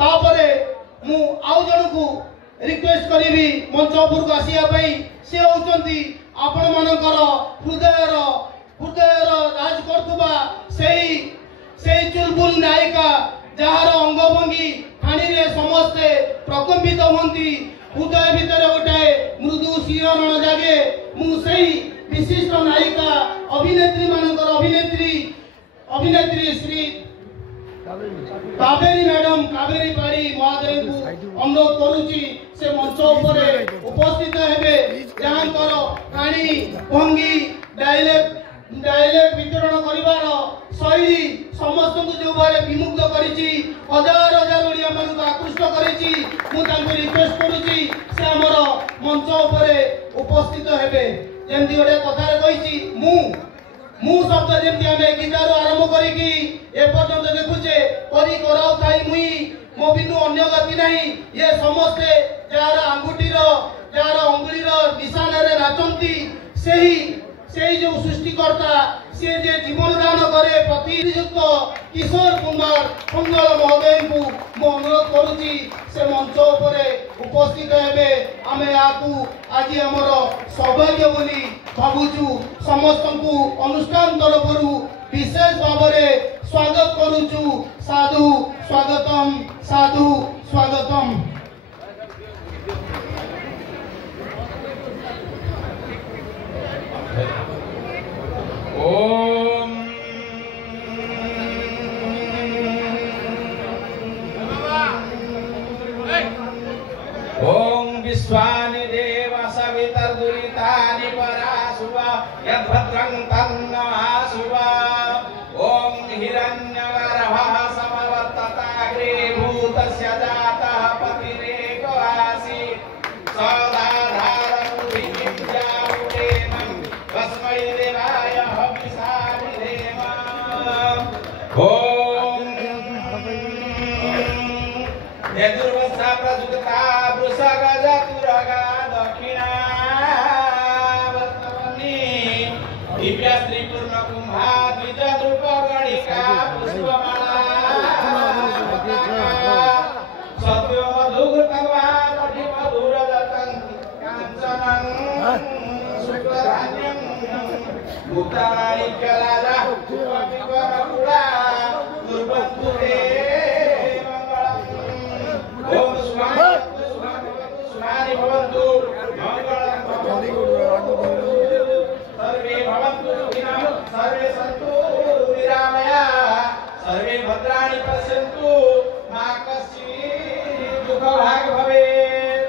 तापरे मु आउ जन को रिक्वेस्ट करी मंच उपरको आसिया से होउचंती आपण मानकर हृदयर राज करथुबा सेही चुलबुल नायिका जार अंगभंगी हाणी रे समस्ते प्रकम्पित होती हृदय भितर गोटे मृदु शिहरण जागे मु सेही विशिष्ट नायिका अभिनेत्री मानकर अभिनेत्री श्री कावेरी मैडम कावेरी पाड़ी महोदय को अनुरोध करुची से मंच उपरे उपस्थित हेबे जहाँकर कहानी भंगी डायलेक्ट वितरण करिवार शैली समस्त को जो भाई विमुग्ध करिची हजार हजार ओडिया मन को आकृष्ट करिची मु तांको रिक्वेस्ट करूची से हमर मंच उपरे उपस्थित हेबे जेंति गोटे कथा कहिची मु शब्द जेमती आमे गीतार आरंभ करिकी ए पर्यंत देखुचे परी कराउ थाई मुई मो बिनु अन्य गति नहीं ये समस्ते जार अंगुटीर जार अंगुलीर निशान रे नाचंती सेही जो सृष्टिकर्ता से जे जीवन दान करे प्रतिनियुक्त किशोर कुमार मंगल महोदय को मो अनुरोध करुची से मंच उपरे उपस्थित हेबे आमे याकू आज हमर सौभाग्य बोली भावुचु समस्त को अनुष्ठान तरफरु विशेष भाव में स्वागत करुचु साधु स्वागतम साधु स्वागतम। ओम ओम विश्वानि देव सवितर्दुरितानि पराशुवा यद्भद्रं तन्नमाशुवा ओम हिरण्यगर्भः समवर्तताग्रे भूतस्य जातः पतिरेको आसीत् सदाधारमुदिं जामुदेवं तस्मै देवाय हविषामि देवा ओम यदुर्वसा प्रजुता वृषगजतुरगा दक्षिणा दिव्य श्री पूर्ण कुंभा द्विज रूप गणिका पुष्पमाला सत्य मधुघृतवा कठि मधुर दत्तं कांचनं शुक्लधान्यं मुक्तामाणिक्यराजा विवरकुला कुर्वन्तु ते मंगलम् ओम सुहानि भवन्तु मंगलं सर्वे भवन्तु सुखिनः सर्वे सन्तु निरामया सर्वे भद्राणि पश्यन्तु मा कश्चित् दुःखभाग् भवेत्।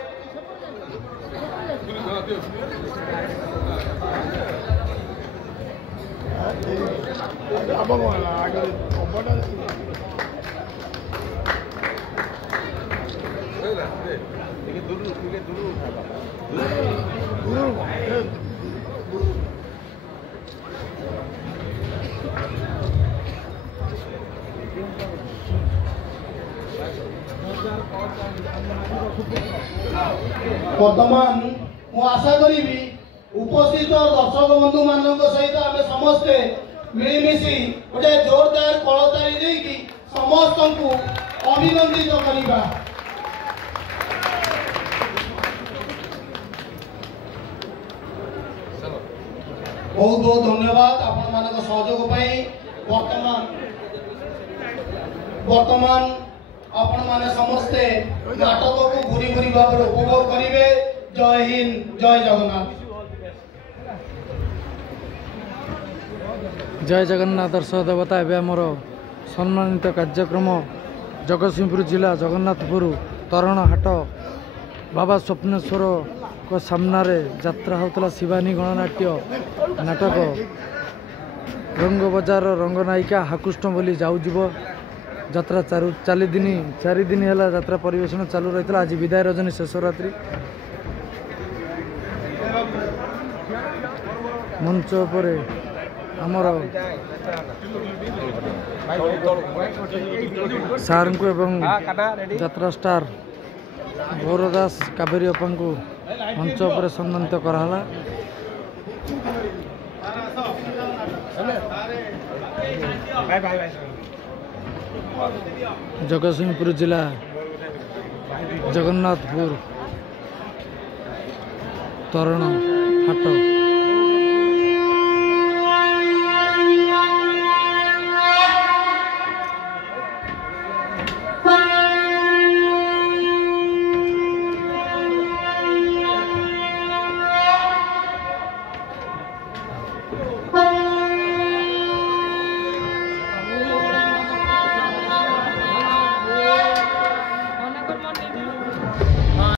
वर्तमान मु आशा करी उपस्थित दर्शक बंधु मान सहित आम समस्ते मिलमिशि गोटे जोरदार कलतारी देकी समस्त को अभिनंदित करवा। बहुत बहुत धन्यवाद आपण मान सहयोग पाई। वर्तमान आपण माने समस्ते नाटक को घूरी घूरी भाव उपभोग करेंगे। जय हिंद जय जगन्नाथ। जय जगन्नाथ दर्शक देवता एवं आमर सम्मानित कार्यक्रम जगतसिंहपुर जिला जगन्नाथपुर तरण हाट बाबा स्वप्नेश्वर को सामना रे यात्रा होता शिवानी गणनाट्य नाटक रंग बजार रंगनायिका हाकुष्ट बोली जाऊजीव यात्रा 4 दिन है यात्रा परिवेशन चालू रही। आज विदाय रजनी शेष रात्रि मंच पर आमर सार को एवं यात्रा स्टार गौरदास कावेरी अपा को मंच पर सम्मानित कराला। Bye bye bye. ଜଗତସିଂହପୁର ଜିଲ୍ଲା ଜଗନ୍ନାଥପୁର ତରଣ ହାଟ।